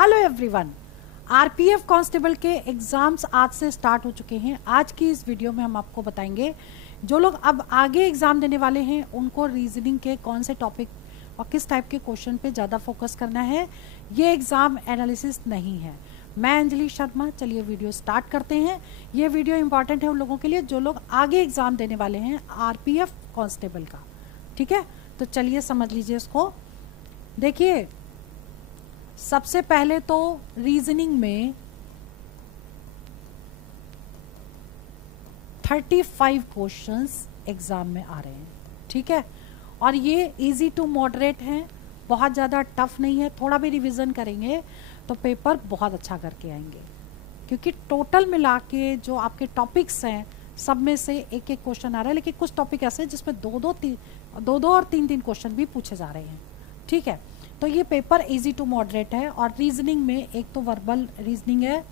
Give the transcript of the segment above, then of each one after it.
Hello everyone, RPF constable के exams आज से स्टार्ट हो चुके हैं। आज की इस वीडियो में हम आपको बताएंगे जो लोग अब आगे एग्ज़ाम देने वाले हैं उनको रीजनिंग के कौन से टॉपिक और किस टाइप के क्वेश्चन पे ज़्यादा फोकस करना है। ये एग्ज़ाम एनालिसिस नहीं है। मैं अंजलि शर्मा, चलिए वीडियो स्टार्ट करते हैं। ये वीडियो इंपॉर्टेंट है उन लोगों के लिए जो लोग आगे एग्ज़ाम देने वाले हैं आरपीएफ कांस्टेबल का। ठीक है, तो चलिए समझ लीजिए इसको। देखिए, सबसे पहले तो रीजनिंग में 35 क्वेश्चंस एग्जाम में आ रहे हैं। ठीक है, और ये इजी टू मॉडरेट हैं, बहुत ज़्यादा टफ नहीं है। थोड़ा भी रिवीजन करेंगे तो पेपर बहुत अच्छा करके आएंगे, क्योंकि टोटल मिला के जो आपके टॉपिक्स हैं सब में से एक एक क्वेश्चन आ रहा है। लेकिन कुछ टॉपिक ऐसे हैं जिसमें दो और तीन क्वेश्चन भी पूछे जा रहे हैं। ठीक है, तो ये पेपर इजी टू मॉडरेट है। और रीजनिंग में एक तो वर्बल रीजनिंग है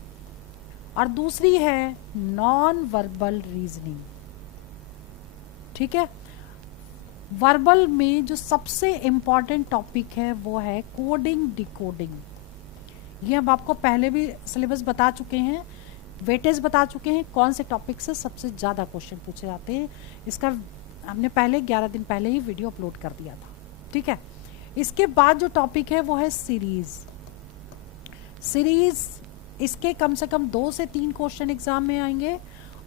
और दूसरी है नॉन वर्बल रीजनिंग। ठीक है, वर्बल में जो सबसे इंपॉर्टेंट टॉपिक है वो है कोडिंग डिकोडिंग। ये हम आपको पहले भी सिलेबस बता चुके हैं, वेटेज बता चुके हैं, कौन से टॉपिक से सबसे ज़्यादा क्वेश्चन पूछे जाते हैं। इसका हमने पहले 11 दिन पहले ही वीडियो अपलोड कर दिया था। ठीक है, इसके बाद जो टॉपिक है वो है सीरीज। इसके कम से कम 2 से 3 क्वेश्चन एग्जाम में आएंगे।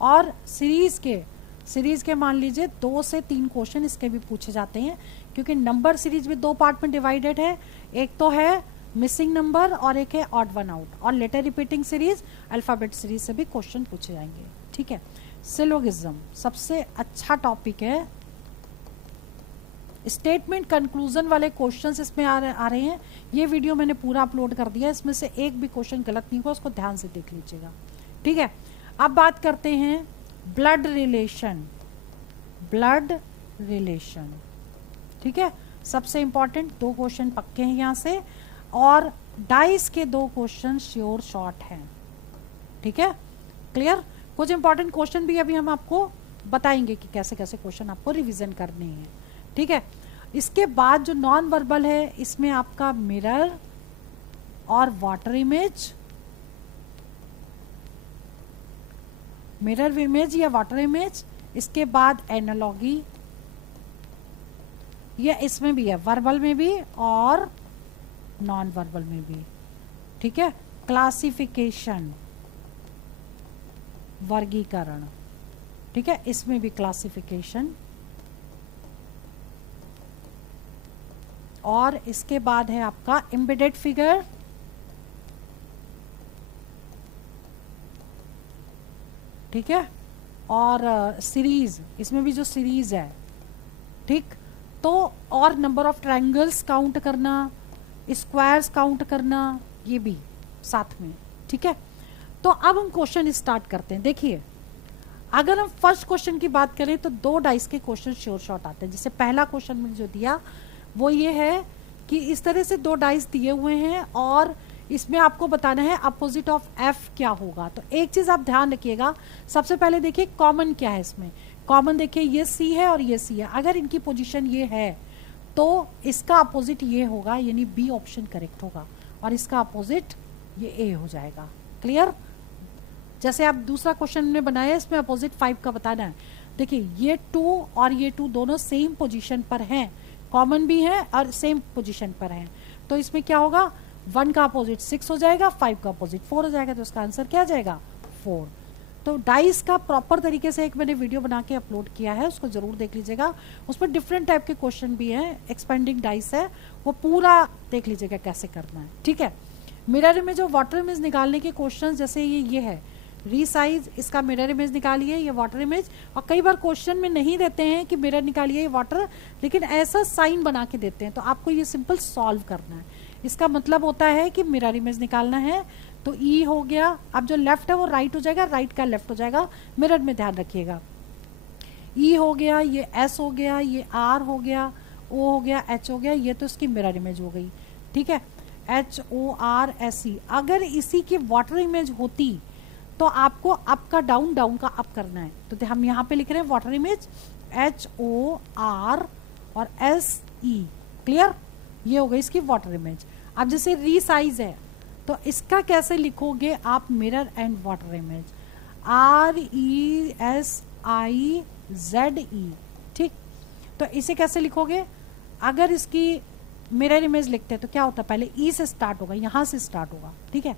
और सीरीज के मान लीजिए 2 से 3 क्वेश्चन इसके भी पूछे जाते हैं, क्योंकि नंबर सीरीज भी 2 पार्ट में डिवाइडेड है। एक तो है मिसिंग नंबर और एक है ऑड वन आउट। और letter repeating series, alphabet series से भी क्वेश्चन पूछे जाएंगे। ठीक है, सिलोगिज्म सबसे अच्छा टॉपिक है। स्टेटमेंट कंक्लूजन वाले क्वेश्चंस इसमें आ रहे हैं। ये वीडियो मैंने पूरा अपलोड कर दिया, इसमें से एक भी क्वेश्चन गलत नहीं हुआ, उसको ध्यान से देख लीजिएगा। ठीक है, अब बात करते हैं ब्लड रिलेशन। ठीक है, सबसे इंपॉर्टेंट 2 क्वेश्चन पक्के हैं यहाँ से, और डाइस के 2 क्वेश्चन श्योर शॉर्ट हैं। ठीक है, क्लियर। कुछ इंपॉर्टेंट क्वेश्चन भी अभी हम आपको बताएंगे कि कैसे कैसे क्वेश्चन आपको रिवीजन करने हैं। ठीक है, इसके बाद जो नॉन वर्बल है इसमें आपका मिरर और वाटर इमेज, या वाटर इमेज। इसके बाद एनालॉगी, ये इसमें भी है, वर्बल में भी और नॉन वर्बल में भी। ठीक है, क्लासिफिकेशन, वर्गीकरण। ठीक है, इसमें भी क्लासिफिकेशन। और इसके बाद है आपका एम्बेडेड फिगर, ठीक है, और सीरीज, इसमें भी जो सीरीज है। ठीक, तो और नंबर ऑफ ट्रायंगल्स काउंट करना, स्क्वायर्स काउंट करना, ये भी साथ में। ठीक है, तो अब हम क्वेश्चन स्टार्ट करते हैं। देखिए, अगर हम फर्स्ट क्वेश्चन की बात करें तो 2 डाइस के क्वेश्चन श्योर शॉर्ट आते हैं। जैसे पहला क्वेश्चन मैंने जो दिया वो ये है कि इस तरह से 2 डाइस दिए हुए हैं और इसमें आपको बताना है अपोजिट ऑफ एफ क्या होगा। तो एक चीज आप ध्यान रखिएगा, सबसे पहले देखिए कॉमन क्या है इसमें। कॉमन देखिए ये सी है और ये सी है। अगर इनकी पोजीशन ये है तो इसका अपोजिट ये होगा, यानी बी ऑप्शन करेक्ट होगा, और इसका अपोजिट ये ए हो जाएगा। क्लियर। जैसे आप दूसरा क्वेश्चन में बनाया, इसमें अपोजिट 5 का बताना है। देखिए, ये 2 और ये 2 दोनों सेम पोजीशन पर हैं, कॉमन भी है और सेम पोजीशन पर हैं। तो इसमें क्या होगा, 1 का अपोजिट 6 हो जाएगा, 5 का अपोजिट 4 हो जाएगा। तो इसका आंसर क्या आ जाएगा, 4। तो डाइस का प्रॉपर तरीके से एक मैंने वीडियो बना के अपलोड किया है, उसको जरूर देख लीजिएगा। उसमें डिफरेंट टाइप के क्वेश्चन भी हैं, एक्सपेंडिंग डाइस है, वो पूरा देख लीजिएगा कैसे करना है। ठीक है, मिरर इमेज और वाटर इमेज निकालने के क्वेश्चन, जैसे ये है रीसाइज, इसका मिरर इमेज निकालिए, ये वाटर इमेज। और कई बार क्वेश्चन में नहीं देते हैं कि मिरर निकालिए, ये वाटर, लेकिन ऐसा साइन बना के देते हैं, तो आपको ये सिंपल सॉल्व करना है। इसका मतलब होता है कि मिरर इमेज निकालना है, तो ई हो गया। अब जो लेफ्ट है वो राइट हो जाएगा, राइट का लेफ्ट हो जाएगा, मिरर में ध्यान रखिएगा। ई हो गया, ये एस हो गया, ये आर हो गया, ओ हो गया, एच हो गया, ये तो इसकी मिरर इमेज हो गई। ठीक है, HORSE। अगर इसी की वाटर इमेज होती तो आपको अप का डाउन, डाउन का अप करना है। तो हम यहाँ पे लिख रहे हैं वाटर इमेज HOR और SE। क्लियर, ये हो गई इसकी वाटर इमेज। अब जैसे रीसाइज है, तो तो इसका कैसे लिखोगे आप, mirror and water image, RESIZE, ठीक। तो इसे कैसे लिखोगे, अगर इसकी मिरर इमेज लिखते हैं तो क्या होता है, पहले ई से स्टार्ट होगा, यहां से स्टार्ट होगा, ठीक है।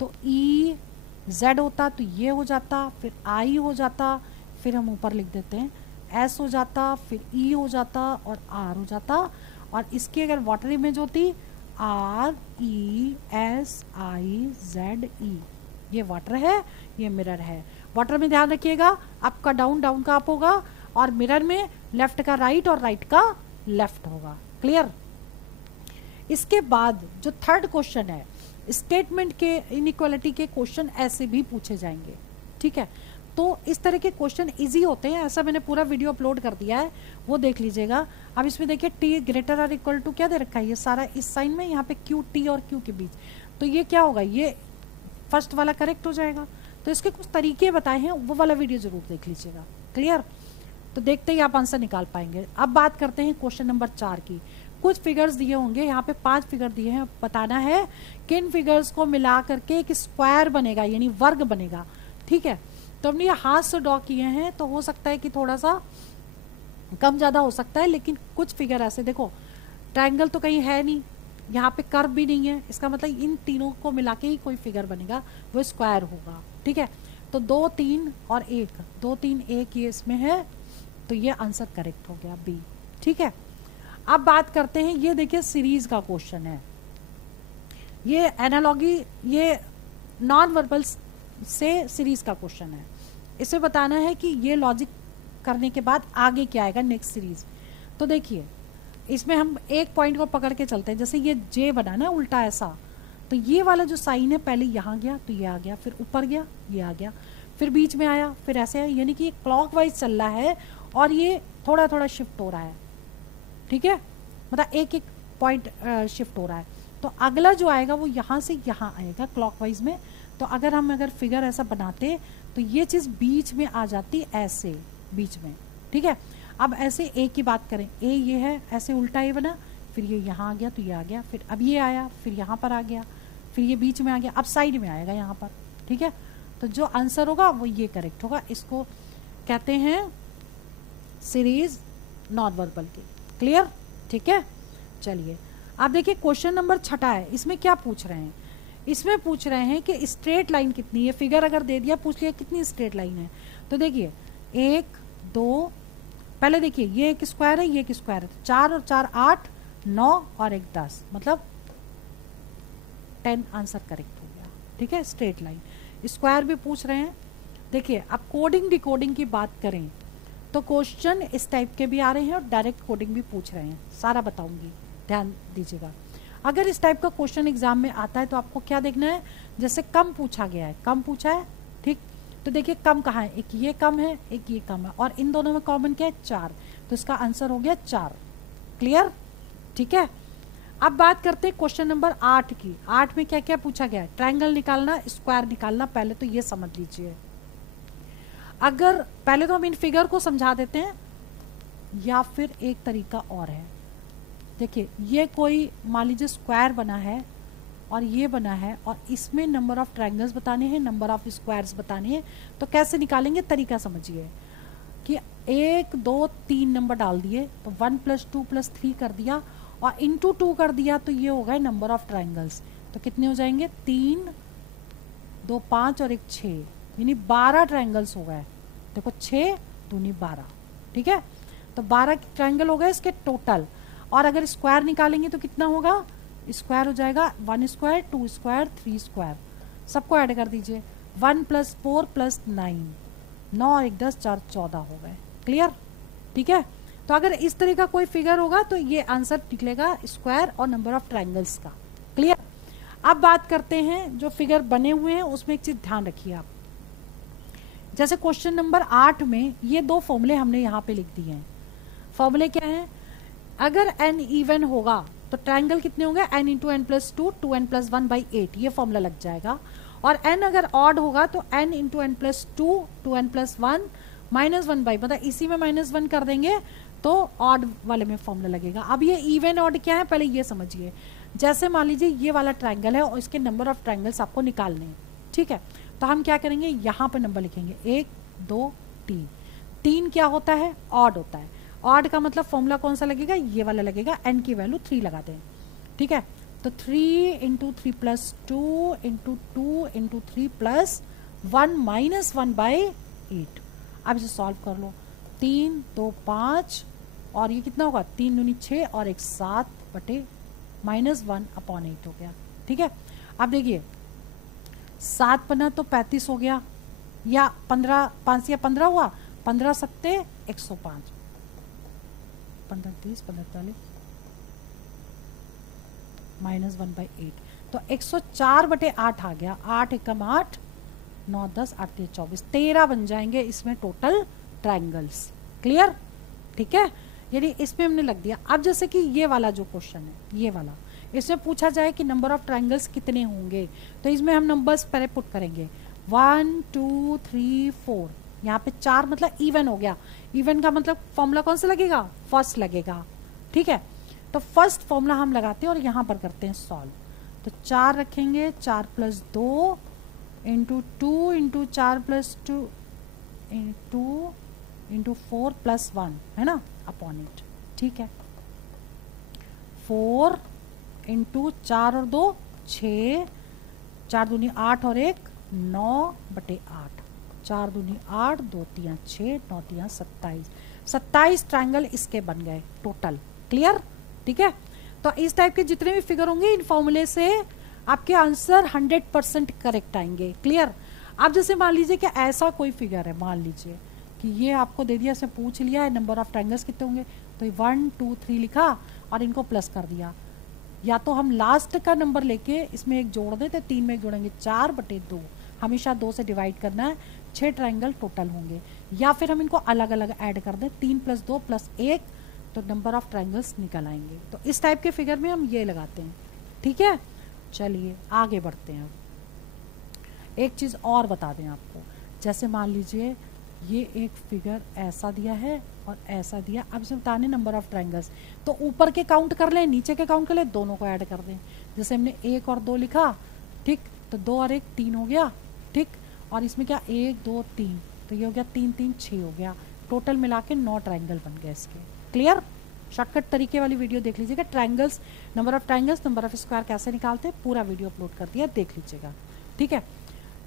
तो ई जेड होता तो ये हो जाता, फिर आई हो जाता, फिर हम ऊपर लिख देते हैं एस हो जाता, फिर ई हो जाता और आर हो जाता। और इसकी अगर वाटर इमेज होती RESIZE, ये वाटर है, ये मिरर है। वाटर में ध्यान रखिएगा अप का डाउन, डाउन का अप होगा, और मिरर में लेफ्ट का राइट और राइट का लेफ्ट होगा। क्लियर। इसके बाद जो थर्ड क्वेश्चन है, स्टेटमेंट के इनइक्वालिटी के क्वेश्चन ऐसे भी पूछे जाएंगे, ठीक है। तो इस तरह के क्वेश्चन इजी होते हैं, ऐसा मैंने पूरा वीडियो अपलोड कर दिया है, वो देख लीजिएगा। अब इसमें देखिए टी ग्रेटर और इक्वल टू क्या दे रखा है, ये सारा इस साइन में, यहाँ पे क्यू, टी और क्यू के बीच, तो ये क्या होगा, ये फर्स्ट वाला करेक्ट हो जाएगा। तो इसके कुछ तरीके बताए हैं, वो वाला वीडियो जरूर देख लीजिएगा। क्लियर। तो देखते ही आप आंसर निकाल पाएंगे। अब बात करते हैं क्वेश्चन नंबर 4 की। कुछ फिगर्स दिए होंगे, यहाँ पे 5 फिगर दिए हैं, बताना है किन फिगर्स को मिला करके एक स्क्वायर बनेगा, यानी वर्ग बनेगा, ठीक है। तो हमने ये हाथ से ड्रॉ किए हैं, तो हो सकता है कि थोड़ा सा कम ज्यादा हो सकता है, लेकिन कुछ फिगर ऐसे देखो, ट्रायंगल तो कहीं है नहीं, यहाँ पे कर्व भी नहीं है, इसका मतलब इन तीनों को मिला के ही कोई फिगर बनेगा, वो स्क्वायर होगा, ठीक है। तो 2, 3 और 1, 2, 3, 1 ये इसमें है, तो ये आंसर करेक्ट हो गया बी, ठीक है। अब बात करते हैं, ये देखिए सीरीज का क्वेश्चन है, ये एनालॉगी, ये नॉन वर्बल से सीरीज का क्वेश्चन है। इसे बताना है कि ये लॉजिक करने के बाद आगे क्या आएगा नेक्स्ट सीरीज। तो देखिए इसमें हम एक पॉइंट को पकड़ के चलते हैं, जैसे ये जे बना ना उल्टा ऐसा, तो ये वाला जो साइन है पहले यहाँ गया तो ये आ गया, फिर ऊपर गया ये आ गया, फिर बीच में आया, फिर ऐसे आया, यानी कि ये क्लॉकवाइज चल रहा है और ये थोड़ा थोड़ा शिफ्ट हो रहा है, ठीक है, मतलब एक एक पॉइंट शिफ्ट हो रहा है। तो अगला जो आएगा वो यहाँ से यहाँ आएगा क्लॉकवाइज में। तो अगर फिगर ऐसा बनाते तो ये चीज बीच में आ जाती, ऐसे बीच में, ठीक है। अब ऐसे ए की बात करें, ए ये है, ऐसे उल्टा ए बना, फिर ये यहाँ आ गया तो ये आ गया, फिर अब ये आया, फिर यहाँ पर आ गया, फिर ये बीच में आ गया, अब साइड में आएगा यहाँ पर, ठीक है। तो जो आंसर होगा वो ये करेक्ट होगा, इसको कहते हैं सीरीज नॉन वर्बल की। क्लियर, ठीक है। चलिए आप देखिए क्वेश्चन नंबर 6 है, इसमें क्या पूछ रहे हैं, इसमें पूछ रहे हैं कि स्ट्रेट लाइन कितनी है। फिगर अगर दे दिया, पूछ लिया कितनी स्ट्रेट लाइन है, तो देखिए 1, 2, पहले देखिए ये एक स्क्वायर है, ये एक स्क्वायर है, 4 और 4 8, 9 और 1 10, मतलब 10 आंसर करेक्ट हो गया, ठीक है। स्ट्रेट लाइन, स्क्वायर भी पूछ रहे हैं। देखिए अब कोडिंग डिकोडिंग की बात करें तो क्वेश्चन इस टाइप के भी आ रहे हैं और डायरेक्ट कोडिंग भी पूछ रहे हैं, सारा बताऊंगी, ध्यान दीजिएगा। अगर इस टाइप का क्वेश्चन एग्जाम में आता है तो आपको क्या देखना है, जैसे कम पूछा गया है, कम पूछा है, ठीक, तो देखिए कम कहाँ है, एक ये कम है, एक ये कम है, और इन दोनों में कॉमन क्या है 4, तो इसका आंसर हो गया 4। क्लियर, ठीक है। अब बात करते हैं क्वेश्चन नंबर 8 की। 8 में क्या क्या पूछा गया है, ट्रायंगल निकालना, स्क्वायर निकालना, पहले तो ये समझ लीजिए। अगर पहले तो हम इन फिगर को समझा देते हैं, या फिर एक तरीका और है, देखिए ये कोई मान लीजिए स्क्वायर बना है और ये बना है, और इसमें नंबर ऑफ ट्रायंगल्स बताने हैं, नंबर ऑफ स्क्वायर्स बताने हैं, तो कैसे निकालेंगे, तरीका समझिए कि 1, 2, 3 नंबर डाल दिए, तो 1 + 2 + 3 कर दिया, और इंटू 2 कर दिया, तो ये हो गए नंबर ऑफ ट्रायंगल्स। तो कितने हो जाएंगे, 3, 2, 5 और 1 6, यानी 12 ट्रायंगल्स हो गए। देखो 6 दूनी 12, ठीक है। तो 12 ट्रायंगल हो गए इसके टोटल। और अगर स्क्वायर निकालेंगे तो कितना होगा, स्क्वायर हो जाएगा 1 स्क्वायर, 2 स्क्वायर, 3 स्क्वायर, सबको ऐड कर दीजिए, 1 + 4 + 9, 9 और 1 10, 4 14 हो गए। क्लियर, ठीक है। तो अगर इस तरह का कोई फिगर होगा तो ये आंसर निकलेगा स्क्वायर और नंबर ऑफ ट्रायंगल्स का। क्लियर। अब बात करते हैं जो फिगर बने हुए हैं, उसमें एक चीज ध्यान रखिए आप, जैसे क्वेश्चन नंबर 8 में ये 2 फॉर्मूले हमने यहाँ पे लिख दिए हैं। फॉर्मूले क्या है, अगर n इवन होगा तो ट्रायंगल कितने होंगे, n × n + 2, 2n + 1/8, ये फॉर्मूला लग जाएगा। और n अगर ऑड होगा तो n × n + 2, 2n + 1 -1/, मतलब इसी में -1 कर देंगे तो ऑड वाले में फॉर्मूला लगेगा। अब ये इवन ऑड क्या है पहले ये समझिए, जैसे मान लीजिए ये वाला ट्राइंगल है और इसके नंबर ऑफ ट्राइंगल्स आपको निकालने हैं, ठीक है। तो हम क्या करेंगे, यहाँ पर नंबर लिखेंगे 1 2 3। 3 क्या होता है, ऑड होता है। ऑड का मतलब फॉर्मूला कौन सा लगेगा, ये वाला लगेगा, n की वैल्यू 3 लगाते हैं, ठीक है। तो 3 into 3 plus 2 into 2 into 3 plus 1 minus 1/8। अब इसे सॉल्व कर लो। 3 2 5 और ये कितना होगा, 3 दूनी 6 और 1 7 बटे -1/8 हो गया, ठीक है। अब देखिए 7 पन्ना तो 35 हो गया, या 15 5 या 15 हुआ, 15 सत्ते 105, 15 30 15 40 -1/8, तो 104 बटे 8 आ गया। 8 एकम 8 9 10 8 3 24, 13 बन जाएंगे इसमें टोटल ट्राइंगल्स। क्लियर, ठीक है। यानी इसमें हमने लग दिया। अब जैसे कि ये वाला जो क्वेश्चन है, ये वाला, इसमें पूछा जाए कि नंबर ऑफ ट्राइंगल्स कितने होंगे, तो इसमें हम नंबर्स पहले पुट करेंगे 1 2 3 4। यहाँ पे 4 मतलब इवन हो गया। इवन का मतलब फॉर्मूला कौन सा लगेगा, फर्स्ट लगेगा, ठीक है। तो फर्स्ट फॉर्मूला हम लगाते हैं और यहाँ पर करते हैं सॉल्व। तो 4 रखेंगे, 4 plus 2 into 2 into 4 plus 2 into 4 plus 1 है ना, अपॉन इट, ठीक है। 4 इंटू 4 और 2 6, 4 दूनी 8 और 1 9 बटे 8, 4 दूनी 8 2 3 6 9 3 27, 27 ट्राइंगल इसके बन गए टोटल। क्लियर, ठीक है। तो इस टाइप के जितने भी फिगर होंगे इन फॉर्मूले से आपके आंसर 100% करेक्ट आएंगे। क्लियर। अब जैसे मान लीजिए कि ऐसा कोई फिगर है, मान लीजिए कि ये आपको दे दिया, इसमें पूछ लिया है नंबर ऑफ ट्राइंगल्स कितने होंगे, तो 1 2 3 लिखा और इनको प्लस कर दिया। या तो हम लास्ट का नंबर लेके इसमें एक जोड़ देते, 3 में एक जोड़ेंगे, 4 बटे 2, हमेशा 2 से डिवाइड करना है, 6 ट्राइंगल टोटल होंगे। या फिर हम इनको अलग अलग ऐड कर दें, 3 प्लस 2 प्लस 1, तो नंबर ऑफ ट्राइंगल्स निकल आएंगे। तो इस टाइप के फिगर में हम ये लगाते हैं, ठीक है। चलिए आगे बढ़ते हैं। एक चीज़ और बता दें आपको, जैसे मान लीजिए ये एक फिगर ऐसा दिया है और ऐसा दिया। अब इसे बताने नंबर ऑफ ट्राइंगल्स, तो ऊपर के काउंट कर लें, नीचे के काउंट कर लें, दोनों को ऐड कर दें। जैसे हमने 1 और 2 लिखा, ठीक, तो 2 और 1 3 हो गया, ठीक। और इसमें क्या 1 2 3, तो ये हो गया 3 3 6 हो गया। टोटल मिला के 9 ट्राइंगल बन गए इसके। क्लियर। शॉर्टकट तरीके वाली वीडियो देख लीजिएगा, triangles, number of triangles, number of square कैसे निकालते हैं, पूरा वीडियो अपलोड कर दिया, देख लीजिएगा, ठीक है।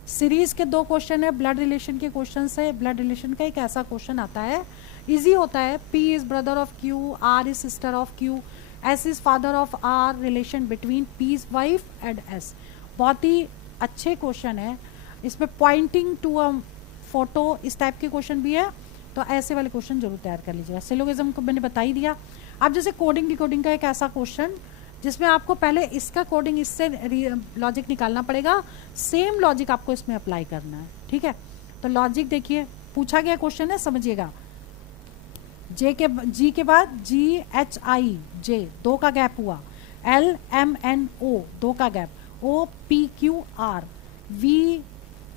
सीरीज के 2 क्वेश्चन है, ब्लड रिलेशन के क्वेश्चन है। ब्लड रिलेशन का एक ऐसा क्वेश्चन आता है, इजी होता है। P is brother of Q, R is sister of Q, S is father of R, relation between P is wife and S। बहुत ही अच्छे क्वेश्चन है। इसमें पॉइंटिंग टू अ फोटो, इस टाइप के क्वेश्चन भी है, तो ऐसे वाले क्वेश्चन जरूर तैयार कर लीजिएगा। सिलोगिज्म को मैंने बता ही दिया। अब जैसे कोडिंग डिकोडिंग का एक ऐसा क्वेश्चन जिसमें आपको पहले इसका कोडिंग, इससे लॉजिक निकालना पड़ेगा, सेम लॉजिक आपको इसमें अप्लाई करना है, ठीक है। तो लॉजिक देखिए, पूछा गया क्वेश्चन है, समझिएगा। जी के बाद GHI J 2 का गैप हुआ, LMNO 2 का गैप, OPQR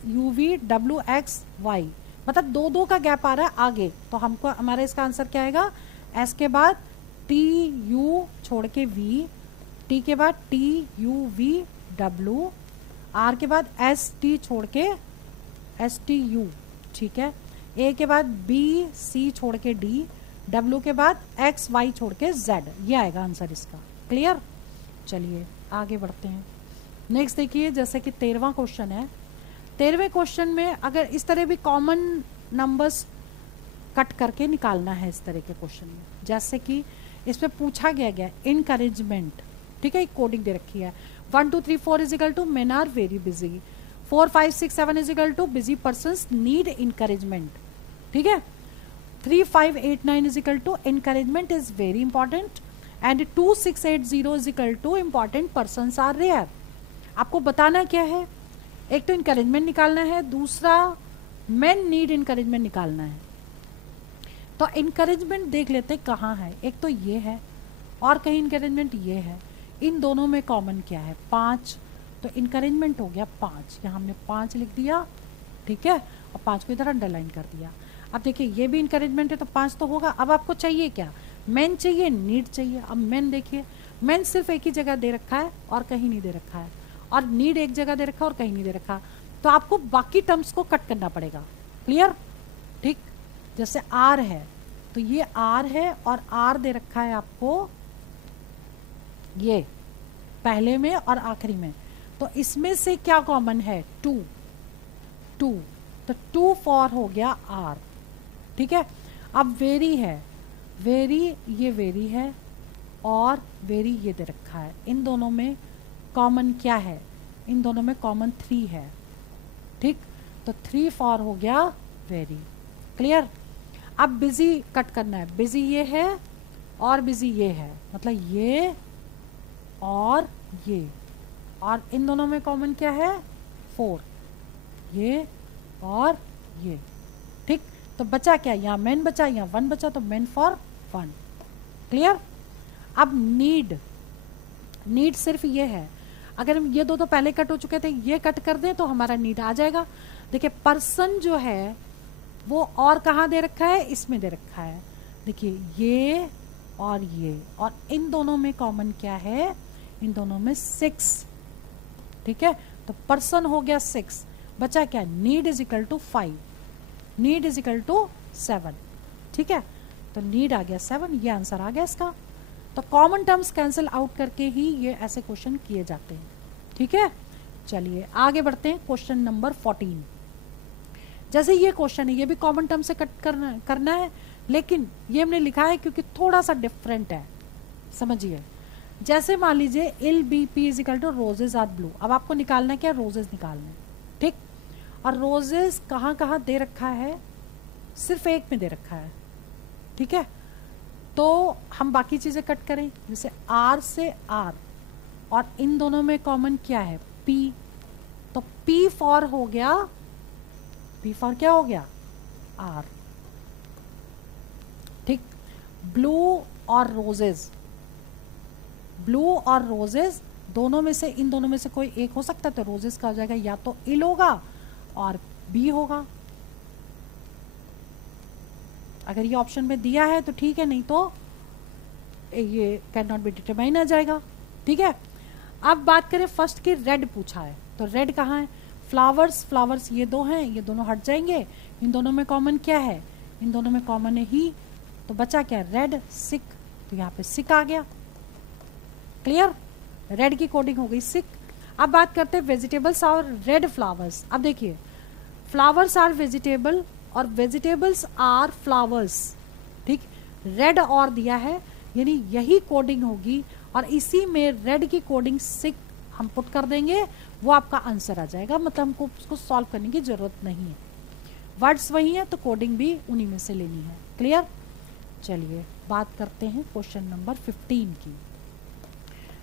VUVWXY, मतलब 2 का गैप आ रहा है आगे। तो हमको, हमारा इसका आंसर क्या आएगा, S के बाद TU छोड़ के V, T के बाद TUVW, R के बाद ST छोड़ के STU, ठीक है। A के बाद BC छोड़ के D, W के बाद XY छोड़ के Z, ये आएगा आंसर इसका। क्लियर। चलिए आगे बढ़ते हैं। नेक्स्ट देखिए, जैसे कि 13वां क्वेश्चन है। 13वें क्वेश्चन में अगर इस तरह भी कॉमन नंबर्स कट करके निकालना है, इस तरह के क्वेश्चन में, जैसे कि इसमें पूछा गया इनकरेजमेंट, ठीक है, एक कोडिंग दे रखी है। 1 2 3 4 is equal to men are very busy, 4 5 6 7 is equal to busy persons need encouragement, ठीक है। 3 5 8 9 is equal to encouragement is very important, and 2 6 8 0 is equal to important persons are rare. आपको बताना क्या है, एक तो इनकरेजमेंट निकालना है, दूसरा मेन नीड इनकरेजमेंट निकालना है। तो इनकरेजमेंट देख लेते कहाँ है, एक तो ये है और कहीं इनकरेजमेंट ये है। इन दोनों में कॉमन क्या है, 5, तो इनकरेजमेंट हो गया 5, यहाँ हमने 5 लिख दिया, ठीक है, और 5 को इधर अंडरलाइन कर दिया। अब देखिए ये भी इनकरेजमेंट है तो 5 तो होगा। अब आपको चाहिए क्या, मेन चाहिए, नीड चाहिए। अब मेन देखिए, मेन सिर्फ एक ही जगह दे रखा है और कहीं नहीं दे रखा है, और नीड एक जगह दे रखा है और कहीं नहीं दे रखा, तो आपको बाकी टर्म्स को कट करना पड़ेगा। क्लियर? ठीक, जैसे आर है तो ये आर है और आर दे रखा है आपको ये पहले में और आखिरी में, तो इसमें से क्या कॉमन है? टू, टू, तो टू फॉर हो गया आर। ठीक है, अब वेरी है, वेरी, ये वेरी है और वेरी ये दे रखा है, इन दोनों में कॉमन क्या है? इन दोनों में कॉमन 3 है। ठीक, तो 3 फॉर हो गया वेरी। क्लियर? अब बिजी कट करना है, बिजी ये है और बिजी ये है, मतलब ये और ये, और इन दोनों में कॉमन क्या है? 4, ये और ये। ठीक, तो बचा क्या? यहाँ मेन बचा, यहाँ 1 बचा, तो मेन फॉर 1। क्लियर? अब नीड, नीड सिर्फ ये है, अगर हम ये दो तो पहले कट हो चुके थे, ये कट कर दें तो हमारा नीड आ जाएगा। देखिए पर्सन जो है वो और कहाँ दे रखा है? इसमें दे रखा है। देखिए ये और ये, और इन दोनों में कॉमन क्या है? इन दोनों में 6। ठीक है, तो पर्सन हो गया 6, बचा क्या? Need is equal to 5, need is equal to 7। ठीक है, तो नीड आ गया 7, ये आंसर आ गया इसका। तो कॉमन टर्म्स कैंसिल आउट करके ही ये ऐसे क्वेश्चन किए जाते हैं। ठीक है, चलिए आगे बढ़ते हैं। क्वेश्चन नंबर 14, जैसे ये क्वेश्चन है, ये भी कॉमन टर्म से कट करना है, लेकिन ये हमने लिखा है क्योंकि थोड़ा सा डिफरेंट है, समझिए। जैसे मान लीजिए इल B P is equal to roses are blue, अब आपको निकालना क्या? रोजेज निकालना है। ठीक, और रोजेज कहाँ कहाँ दे रखा है? सिर्फ एक में दे रखा है। ठीक है, तो हम बाकी चीजें कट करें, जैसे आर से आर, और इन दोनों में कॉमन क्या है? पी, तो पी फॉर हो गया, पी फॉर क्या हो गया? आर। ठीक, ब्लू और रोजेज, ब्लू और रोजेज दोनों में से, इन दोनों में से कोई एक हो सकता है, तो रोजेज का हो जाएगा या तो इल होगा और बी होगा। अगर ये ऑप्शन में दिया है तो ठीक है, नहीं तो ये कैन नॉट बी डिटरमाइन आ जाएगा। ठीक है, अब बात करें फर्स्ट की, रेड पूछा है, तो रेड कहाँ है? फ्लावर्स, फ्लावर्स ये दो हैं, ये दोनों हट जाएंगे, इन दोनों में कॉमन क्या है? इन दोनों में कॉमन है ही, तो बचा क्या? रेड, सिक, तो यहाँ पे सिक आ गया। क्लियर? रेड की कोडिंग हो गई सिक। अब बात करते हैं वेजिटेबल्स और रेड फ्लावर्स। अब देखिए फ्लावर्स आर वेजिटेबल और वेजिटेबल्स आर फ्लावर्स। ठीक, रेड और दिया है, यानी यही कोडिंग होगी, और इसी में रेड की कोडिंग सिक हम पुट कर देंगे, वो आपका आंसर आ जाएगा। मतलब हमको उसको सॉल्व करने की जरूरत नहीं है, वर्ड्स वही है तो कोडिंग भी उन्हीं में से लेनी है। क्लियर? चलिए बात करते हैं क्वेश्चन नंबर 15 की।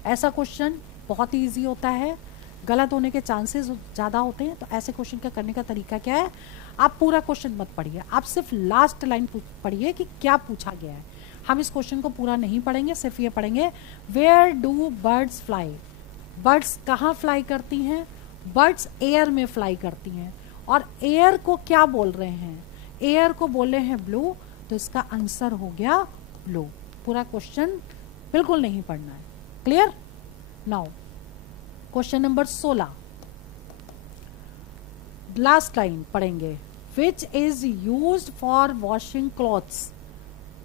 ऐसा क्वेश्चन बहुत ही ईजी होता है, गलत होने के चांसेस ज़्यादा होते हैं, तो ऐसे क्वेश्चन का करने का तरीका क्या है? आप पूरा क्वेश्चन मत पढ़िए, आप सिर्फ लास्ट लाइन पढ़िए कि क्या पूछा गया है। हम इस क्वेश्चन को पूरा नहीं पढ़ेंगे, सिर्फ ये पढ़ेंगे where do birds fly. Birds कहाँ फ्लाई करती हैं? बर्ड्स एयर में फ्लाई करती हैं, और एयर को क्या बोल रहे हैं? एयर को बोल रहे हैं ब्लू, तो इसका आंसर हो गया ब्लू। पूरा क्वेश्चन बिल्कुल नहीं पढ़ना है। Clear? Now question number 16, last line पढ़ेंगे। Which is used for washing clothes.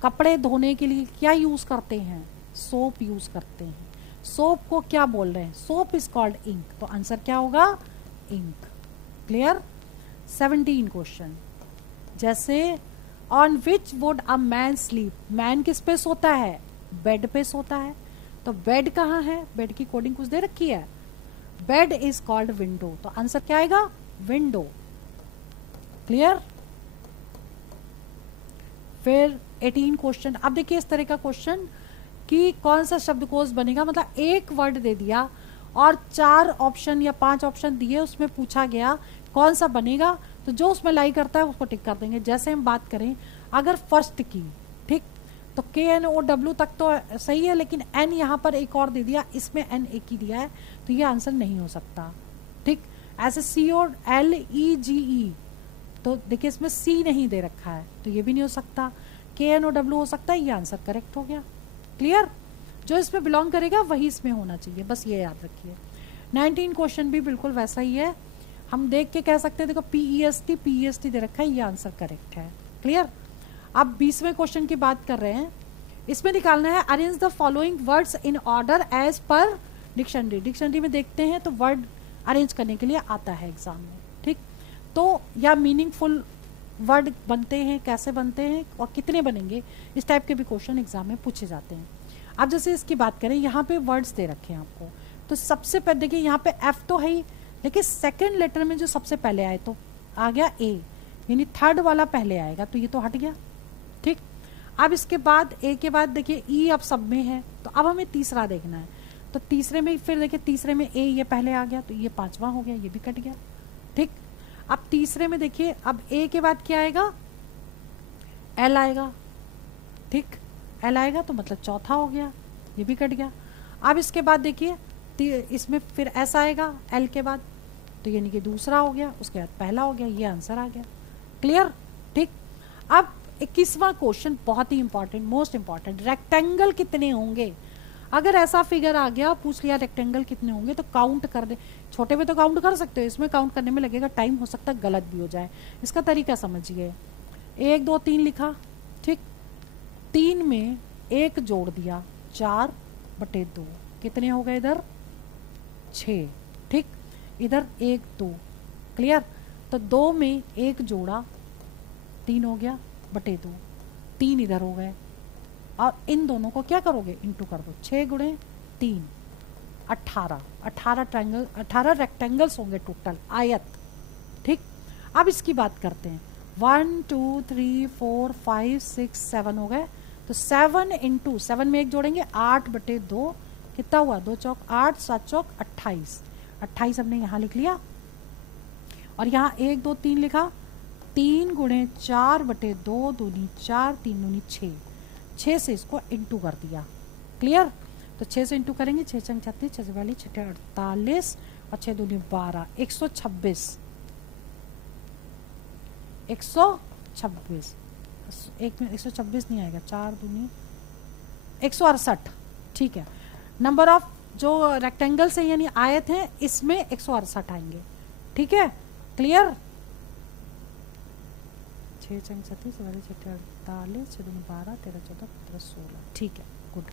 कपड़े धोने के लिए क्या यूज करते हैं? सोप यूज करते हैं। सोप को क्या बोल रहे हैं? सोप इज कॉल्ड इंक, तो आंसर क्या होगा? इंक। क्लियर? 17 क्वेश्चन, जैसे on which would a man sleep. Man किस पे सोता है? बेड पे सोता है, तो बेड कहाँ है? बेड की कोडिंग कुछ दे रखी है, बेड इज कॉल्ड विंडो, तो आंसर क्या आएगा? विंडो। क्लियर? फिर 18 क्वेश्चन। अब देखिए इस तरह का क्वेश्चन कि कौन सा शब्दकोश बनेगा, मतलब एक वर्ड दे दिया और 4 ऑप्शन या 5 ऑप्शन दिए, उसमें पूछा गया कौन सा बनेगा, तो जो उसमें लाई करता है उसको टिक कर देंगे। जैसे हम बात करें अगर फर्स्ट की, ठीक, तो KNOW तक तो सही है, लेकिन N यहाँ पर एक और दे दिया, इसमें N एक ही दिया है, तो ये आंसर नहीं हो सकता। ठीक, ऐसे COLEGE, तो देखिए इसमें C नहीं दे रखा है, तो ये भी नहीं हो सकता। KNOW हो सकता है, ये आंसर करेक्ट हो गया। क्लियर? जो इसमें बिलोंग करेगा वही इसमें होना चाहिए, बस ये याद रखिए। 19 क्वेश्चन भी बिल्कुल वैसा ही है, हम देख के कह सकते हैं, देखो PEST दे रखा है, ये आंसर करेक्ट है। क्लियर। अब 20वें क्वेश्चन की बात कर रहे हैं, इसमें निकालना है arrange the following words in order as per dictionary. Dictionary में देखते हैं तो वर्ड अरेंज करने के लिए आता है एग्जाम में, ठीक। तो या मीनिंगफुल वर्ड बनते हैं, कैसे बनते हैं और कितने बनेंगे, इस टाइप के भी क्वेश्चन एग्जाम में पूछे जाते हैं। अब जैसे इसकी बात करें, यहाँ पे वर्ड्स दे रखे हैं आपको, तो सबसे पहले देखिए यहाँ पे F तो है ही, लेकिन सेकेंड लेटर में जो सबसे पहले आए तो आ गया A, यानी थर्ड वाला पहले आएगा, तो ये तो हट गया, ठीक। अब इसके बाद A के बाद देखिए E अब सब में है, तो अब हमें तीसरा देखना है, तो तीसरे में फिर देखिए तीसरे में A ये पहले आ गया, तो ये पांचवा हो गया, ये भी कट गया, ठीक। अब तीसरे में देखिए अब A के बाद क्या आएगा, L आएगा, ठीक, L आएगा तो मतलब चौथा हो गया, ये भी कट गया। अब इसके बाद देखिए इसमें फिर S आएगा L के बाद, तो यानी कि दूसरा हो गया, उसके बाद पहला हो गया, ये आंसर आ गया। क्लियर, ठीक। अब 21वां क्वेश्चन बहुत ही इंपॉर्टेंट, मोस्ट इंपॉर्टेंट, रेक्टेंगल कितने होंगे। अगर ऐसा फिगर आ गया, पूछ लिया रेक्टेंगल कितने होंगे, तो काउंट कर दे। छोटे में तो काउंट कर सकते हो, इसमें काउंट करने में लगेगा टाइम, हो सकता है गलत भी हो जाए। इसका तरीका समझिए, 1 2 3 लिखा, ठीक, 3 में 1 जोड़ दिया, 4/2, कितने हो गए इधर 6, ठीक, इधर 1 2, क्लियर। तो 2 में 1 जोड़ा 3 हो गया बटे 2, 3 इधर हो गए, और इन दोनों को क्या करोगे, इंटू कर दो, 6 गुणे 3 18 ट्रायंगल, 18 रेक्टेंगल्स होंगे टोटल, आयत, ठीक। अब इसकी बात करते हैं, 1 2 3 4 5 6 7 हो गए, तो 7 इंटू 7 में 1 जोड़ेंगे, 8/2, कितना हुआ, 2 चौक 8, 7 चौक 28, 28 हमने यहाँ लिख लिया, और यहाँ 1 2 3 लिखा, 3 गुणे 4/2, 2 दूनी 4, 3 दूनी 6, 6 से इसको इंटू कर दिया। क्लियर। तो 6 से इंटू करेंगे, 6 छंग 36, 6 से 42, 6 48 और 6 दूनी 12, 126, 126, एक में 126 नहीं आएगा, 4 दूनी 168, ठीक है। नंबर ऑफ जो रेक्टेंगल्स है यानी आयत है, इसमें 168 आएंगे, ठीक है। क्लियर। 6 छंग 36, 6 48, 6 दूनी 12, 13 14 15 16, ठीक है, गुड।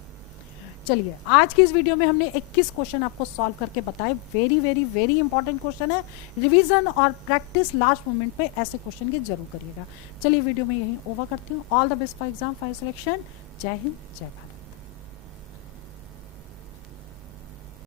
चलिए, आज की इस वीडियो में हमने 21 क्वेश्चन आपको सॉल्व करके बताए। Very very very important question है, रिवीजन और प्रैक्टिस लास्ट मोमेंट पे ऐसे क्वेश्चन की जरूर करिएगा। चलिए वीडियो में यहीं ओवर करती हूँ। All the best for exam, for selection. जय हिंद, जय भारत।